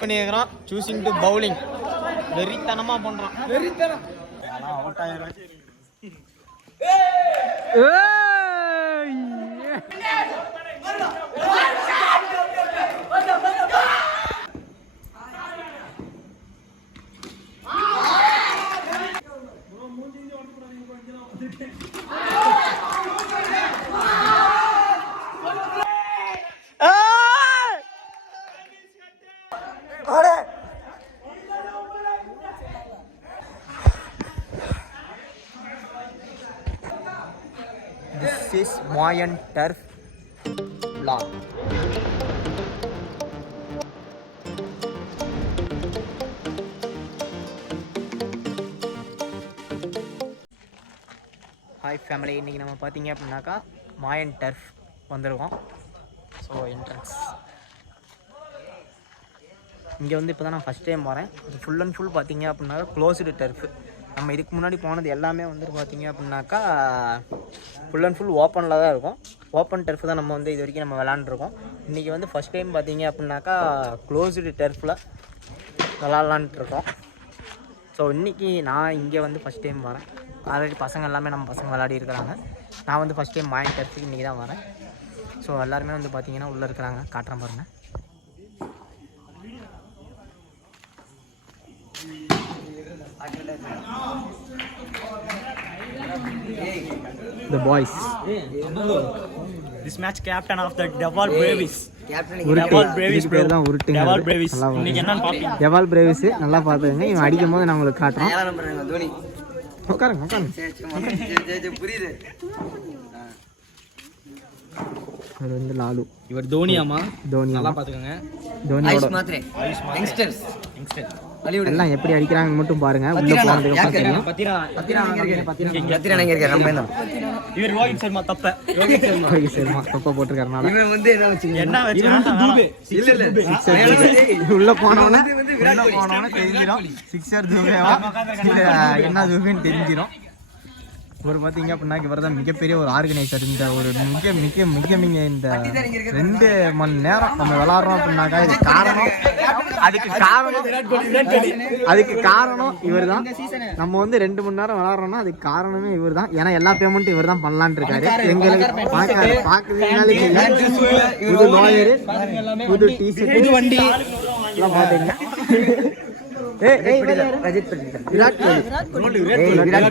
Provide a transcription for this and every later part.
பண்ணிக்கிறான் choosing to bowling வெறித்தனமா பண்றான் வெறித்தனம் அவுட் ஆயிரும் This is Mayan Turf Vlog. Hi family, இன்றைக்கி நம்ம பார்த்தீங்க அப்படின்னாக்கா மாயன் டர்ஃப் வந்திருக்கோம். ஸோ என்ட்ரன்ஸ் இங்கே வந்து இப்போ தான் நான் ஃபஸ்ட் டைம் வரேன். இது ஃபுல் அண்ட் ஃபுல் பார்த்தீங்க அப்படின்னாக்கா க்ளோஸ்டு டர்ஃபு. நம்ம இதுக்கு முன்னாடி போனது எல்லாமே வந்துட்டு பார்த்தீங்க அப்படின்னாக்கா ஃபுல் அண்ட் ஃபுல் ஓப்பனில் தான் இருக்கும். ஓப்பன் டர்ஃப் தான் நம்ம வந்து இது வரைக்கும் நம்ம விளாண்டுருக்கோம். இன்றைக்கி வந்து ஃபஸ்ட் டைம் பார்த்தீங்க அப்படின்னாக்கா க்ளோஸ்டு டர்ஃபில் விளாட்லான்ட்டு இருக்கோம். ஸோ இன்றைக்கி நான் இங்கே வந்து ஃபஸ்ட் டைம் வரேன். ஆல்ரெடி பசங்க எல்லாமே நம்ம பசங்க விளையாடி இருக்கிறாங்க. நான் வந்து ஃபஸ்ட் டைம் மாயன் டர்ஃபுக்கு இன்றைக்கி தான் வரேன். ஸோ எல்லாருமே வந்து பார்த்திங்கன்னா உள்ளே இருக்கிறாங்க. காட்டுறேன் பாருங்க. The boys. This match captain of the Deval Braves. Deval Braves பேர் தான் உருட்டுங்க. Deval Braves. இன்னைக்கு என்னன்னு பாப்பீங்க. Deval Braves நல்லா பாத்துங்க. இவன் அடிக்கும்போது நான் உங்களுக்கு காட்றேன். தோனி. உட்காருங்க. சரி புரியுது. இது வந்து லாலு. இவர் தோனியாமா? தோனி. நல்லா பாத்துக்கங்க. தோனியோட யங்ஸ்டர்ஸ். எல்லாம் எப்படி அடிக்கிறாங்கன்னு மட்டும் பாருங்க. உள்ள போனதுக்கு அப்புறம் தெரியும். பத்திரா எங்க இருக்காரு? நம்ம தான். இவர் ரோஹித் சர்மா தப்ப போட்டுருக்காருனால இவன் வந்து என்ன வச்சு உள்ள போனவனே தெரிஞ்சிடும். சிக்ஸர் தூவேவா என்ன தூவேன்னு தெரிஞ்சிடும். ஒரு பார்த்தீங்க அப்படின்னா இவர் தான் மிகப்பெரிய ஒரு ஆர்கனைசர். இந்த ஒரு மிக இந்த 2 மணி நேரம் நம்ம விளாட்றோம் அப்படின்னாக்கா அதுக்கு காரணம் இவர் தான். நம்ம வந்து 2 மணி நேரம் விளாட்றோம்னா அதுக்கு காரணமே இவர் தான். ஏன்னா எல்லா பேமெண்ட்டும் இவர் தான் பண்ணலான் இருக்காரு. எங்களுக்கு பார்க்கறதுனால புது லாயரு, புது டிஷர்ட், புது வண்டி எல்லாம் பார்த்தீங்கன்னா விராட்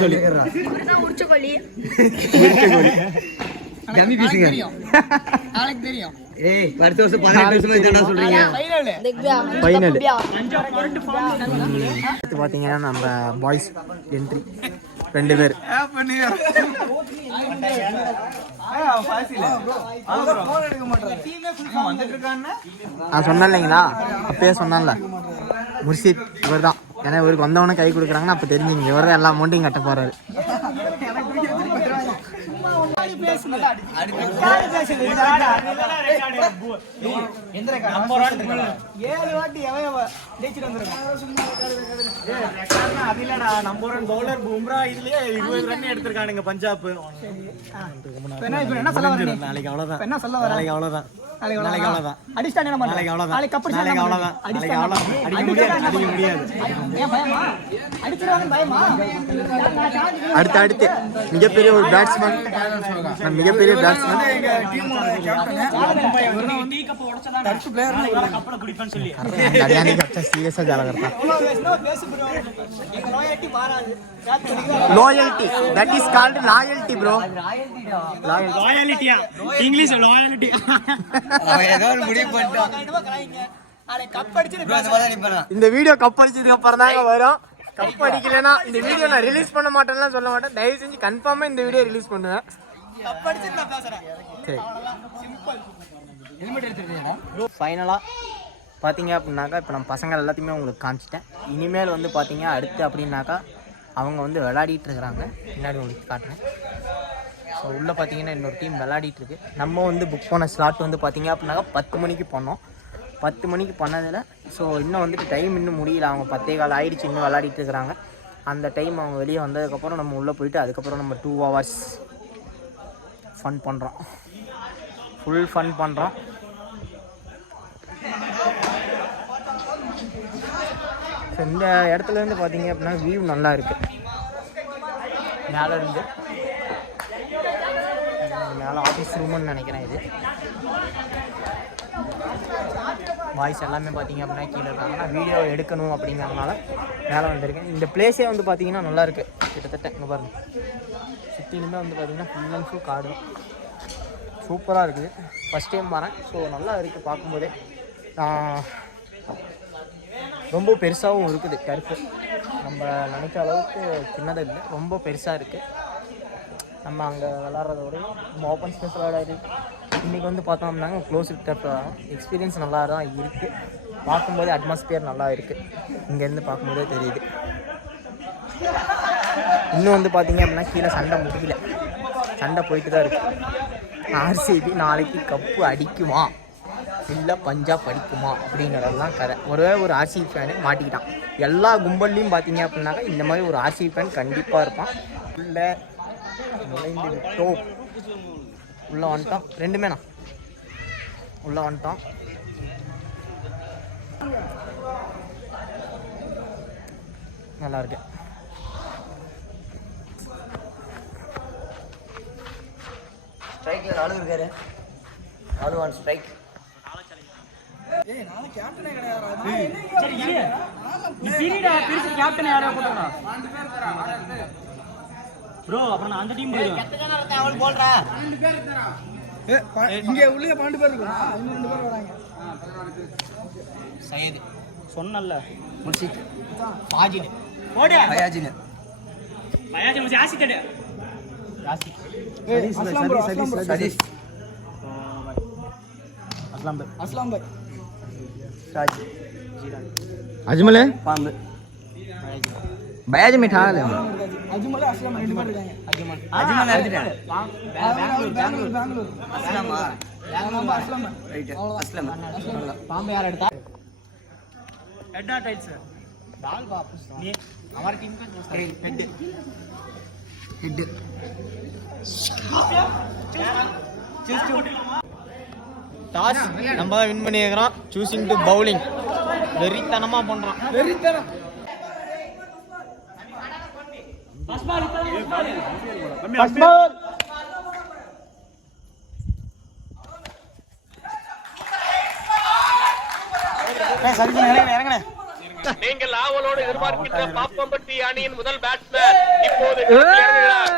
கோலி பாத்தீங்கன்னா நம்ம பாய்ஸ் என்ட்ரி 2 பேர். நான் சொன்னேன் இல்லைங்களா, அப்பயே சொன்னான்ல முர்ஷித் இவர் தான். ஏன்னா இவருக்கு வந்தவொடனே கை கொடுக்குறாங்கன்னா அப்போ தெரிஞ்சுங்க இவர் தான் எல்லா அமௌண்ட்டையும் கட்ட போறாரு. பஞ்சாப் நாளைக்கு அவ்வளவுதான். அடுத்து மிகப்பெரிய ஒரு பேட்ஸ்மேன், மிகப்பெரிய பேட்ஸ்மேன். சீரியஸா ஜாலா loyalty, that is called loyalty bro. loyalty english loyalty ஏதோ ஒரு முடிவு பண்ணிட்டோம். நாளை கப் அடிச்சிட்டு இந்த வீடியோ கப் அடிச்சதுக்கு அப்புறம் தாங்க வரும். கப் அடிக்கலனா இந்த வீடியோ நான் ரிலீஸ் பண்ண மாட்டேன்லாம் சொல்ல மாட்டேன். தயவு செஞ்சு கன்ஃபார்மா இந்த வீடியோ ரிலீஸ் பண்ணுவேன். கப் அடிச்சிட்டு நான் பேசுறேன். சரி சிம்பிள். ஹெல்மெட் எடுத்துட்டீங்களா? ஃபைனலா பாத்தீங்க அப்படின்னாக்கா இப்போ நம்ம பசங்க எல்லாத்தையுமே உங்களுக்கு காமிச்சிட்டேன். இனிமேல் வந்து பாத்தீங்க அடுத்து அப்படின்னாக்கா அவங்க வந்து விளையாடிட்டு இருக்கிறாங்க. பின்னாடி உங்களுக்கு காட்டுறேன். ஸோ உள்ளே பார்த்தீங்கன்னா இன்னொரு டீம் விளையாடிட்டு இருக்கு. நம்ம வந்து புக் பண்ண ஸ்லாட் வந்து பார்த்தீங்க அப்படின்னாக்கா 10 மணிக்கு பண்ணோம். 10 மணிக்கு பண்ணதில் ஸோ இன்னும் வந்துட்டு டைம் இன்னும் முடியல. அவங்க 10:15 ஆகிடுச்சு, இன்னும் விளையாடிட்டு இருக்கிறாங்க. அந்த டைம் அவங்க வெளியே வந்ததுக்கப்புறம் நம்ம உள்ளே போயிட்டு அதுக்கப்புறம் நம்ம 2 hours ஃபன் பண்ணுறோம், ஃபுல் ஃபன் பண்ணுறோம். ஸோ இந்த இடத்துலேருந்து பார்த்தீங்க அப்படின்னா வியூ நல்லா இருக்குது. மேலே இருந்து மேலே ஆஃபீஸ் ரூம்னு நினைக்கிறேன். இது பாய்ஸ் எல்லாமே பார்த்தீங்க அப்படின்னா கீழே இருக்காங்க. நான் வீடியோ எடுக்கணும் அப்படிங்கிறதுனால மேலே வந்திருக்கேன். இந்த பிளேஸே வந்து பார்த்தீங்கன்னா நல்லாயிருக்கு. கிட்டத்தட்ட இங்கே பாருங்கள், சுற்றிலுமே வந்து பார்த்தீங்கன்னா ஃபுல் அண்ட் ஃபுல் காடு, சூப்பராக இருக்குது. ஃபஸ்ட் டைம் வரேன். ஸோ நல்லா இருக்குது பார்க்கும்போதே. ரொம்ப பெருசாகவும் இருக்குது. கருப்பு நம்ம நினைக்கிற அளவுக்கு சின்னதாக இல்லை, ரொம்ப பெருசாக இருக்குது. நம்ம அங்கே விளாட்றதோடையும் நம்ம ஓப்பன் ஸ்பேஸ் விளையாடாது. இன்றைக்கி வந்து பார்த்தோம்னாங்க க்ளோஸ் எக்ஸ்பீரியன்ஸ் நல்லா தான் இருக்குது. பார்க்கும்போதே அட்மாஸ்பியர் நல்லா இருக்குது, இங்கேருந்து பார்க்கும்போதே தெரியுது. இன்னும் வந்து பார்த்தீங்க அப்படின்னா கீழே சண்டை முடியல, சண்டை போயிட்டு தான் இருக்குது. ஆர்சிபி நாளைக்கு கப்பு அடிக்குமா இல்லை பஞ்சாப் அடிக்குமா அப்படிங்கிறதெல்லாம் கதை. ஒரே ஒரு ஆர்சிபி ஃபேனு மாட்டிக்கிட்டான். எல்லா கும்பல்லையும் பார்த்தீங்க அப்படின்னாக்கா இந்த மாதிரி ஒரு ஆர்சிபி ஃபேன் கண்டிப்பாக இருப்பான். உள்ளே நுழைந்து விட்டோம், உள்ளே வந்துட்டோம். ரெண்டுமேண்ணா உள்ளே வந்துட்டோம். நல்லா இருக்கு. ஸ்ட்ரைக்கில் 4 இருக்காரு, 4 on ஸ்ட்ரைக். ப்ரோ அப்புறம் நான் அந்த டீம் போறேன். அவன் போல்றேன். இங்க உள்ளே 12 பேர் இருக்காங்க, இன்னும் 2 பேர் வராங்க. சையது சொன்னல்ல முர்ஷித், ஃபாஜில், ஓடு பயாஜில், பயாஜில் முசி ஆசிட் யாசி, அஸ்லாம் ப்ரோ, அஸ்லாம் ப்ரோ, சதீஷ், அஸ்லாம் பாய், ராஜ், அஜ்மலே, பாம்பு, பயாஜி மிட்டா ले அஜ்மலே, அஸ்லாம் 2 பேர் இருக்காங்க. அஜ்மல் எடுத்துட்டாங்க. பெங்களூர் அஸ்லாமா, அஸ்லாம் ரைட், அஸ்லாம். பாம்பு யார் எடுத்தா? हेड टाइट सर डाल वापस नहीं हमारी टीम का हेड டாஸ் நம்ம தான் வின் பண்ணியிருக்கிறோம். சூசிங் டு பவுலிங் வெறித்தனமாக பண்ணுறோம். வெறித்தனம். ஃபர்ஸ்ட் பால் நீங்கள் ஆவலோடு எதிர்பார்க்கின்ற பாப்பம்பட்டி அணியின் முதல் பேட்ஸ்மேன் இப்போது இறங்குகிறார்.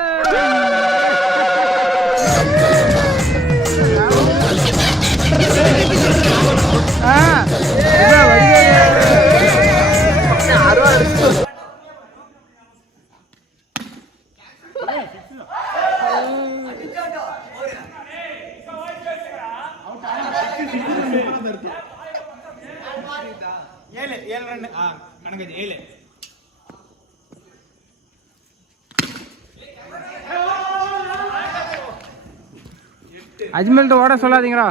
ஏழு ரன் கணக்கு 7. அஜ்மல்ட்ட ஓட சொல்லாதீங்களா?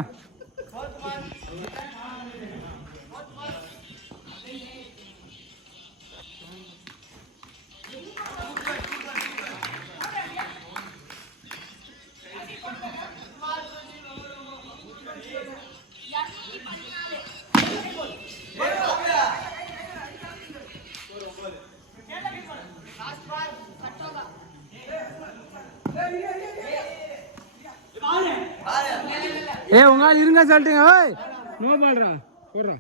ஏ உங்க ஆள் இருங்க சொல்லிட்டுங்க. ஓய் நோ பால்ரா போடுறா.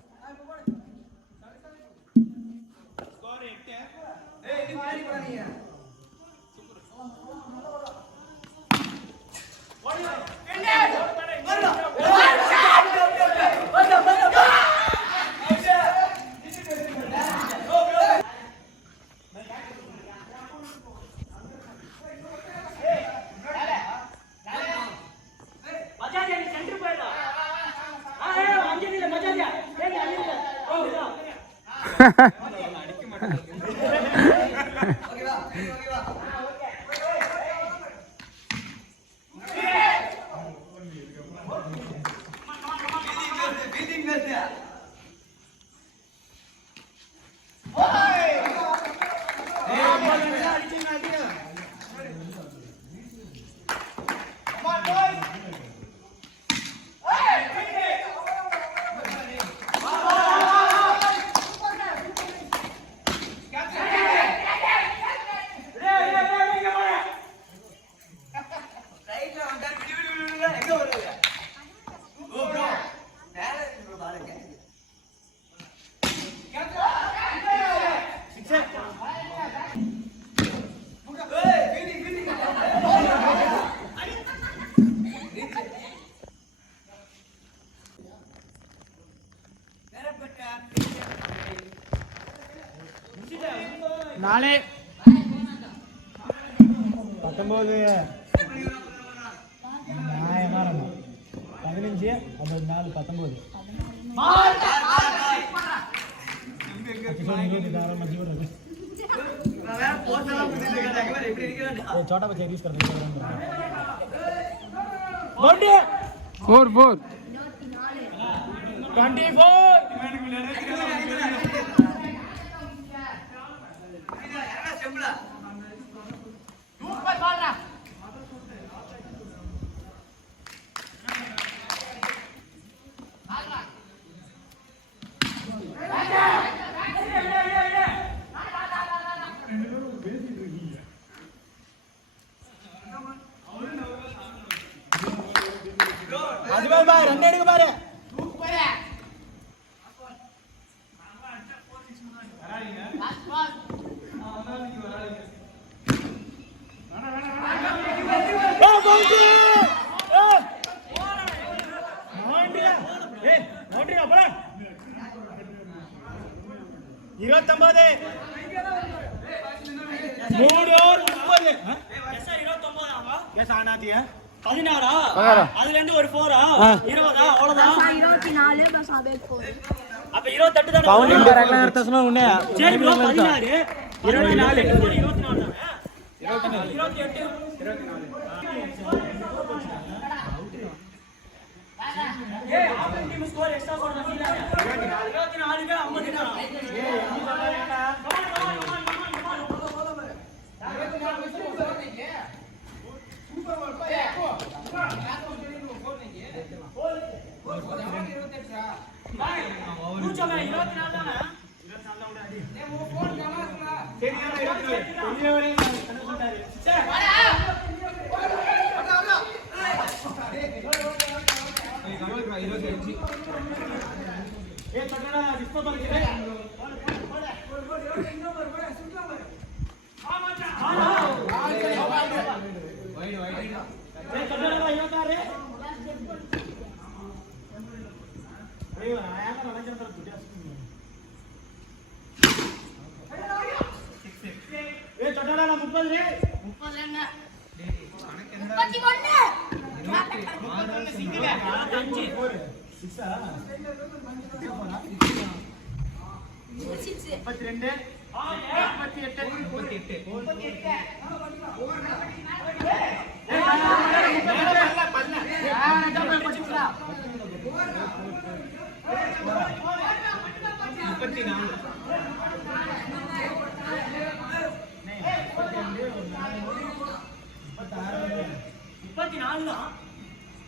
4 19 நியாயமா இருக்கும் 15 4 19 छोटा बच्चा यूज करते हैं 4 அது பாரு ரெண்டு எடுங்க பாரு அதுல இருந்து ஒரு 4 20 அவ்வளவுதான் 24 பஸ் ஆபே 4 அப்ப 28 தான பவுன் நம்பர் எல்லாம் அர்த்தம் உன்ன சரி ப்ரோ 16 24 24 தான 28 ஏய் ஆபன் டீம் ஸ்கோர் எக்ஸ்ட்ரா போடுறா 24 க்கு 50 தான ஏய் நீ சொல்றேடா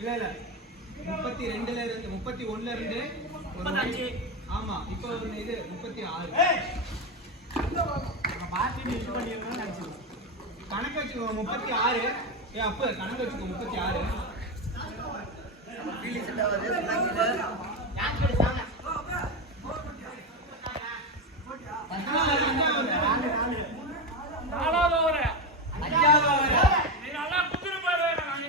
இல்ல 32ல இருந்து 31ல இருந்து 35 ஆமா இப்போ இது 36 பாத்தி யூஸ் பண்ணிரணும் நினைச்சு கணக்கு வச்சுக்கோ 36 ஏ அப்ப கணக்கு வச்சுக்கோ 36 ஃபீல் செட் ஆகுது யார் பேசுறாங்க நாலாவது ஓவர் அஞ்சாவது ஓவர் நீ நல்லா குத்துற பாரு நான்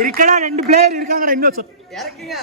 இருக்கடா ரெண்டு பிளேயர் இருக்காங்கடா இன்னும் இறக்குங்க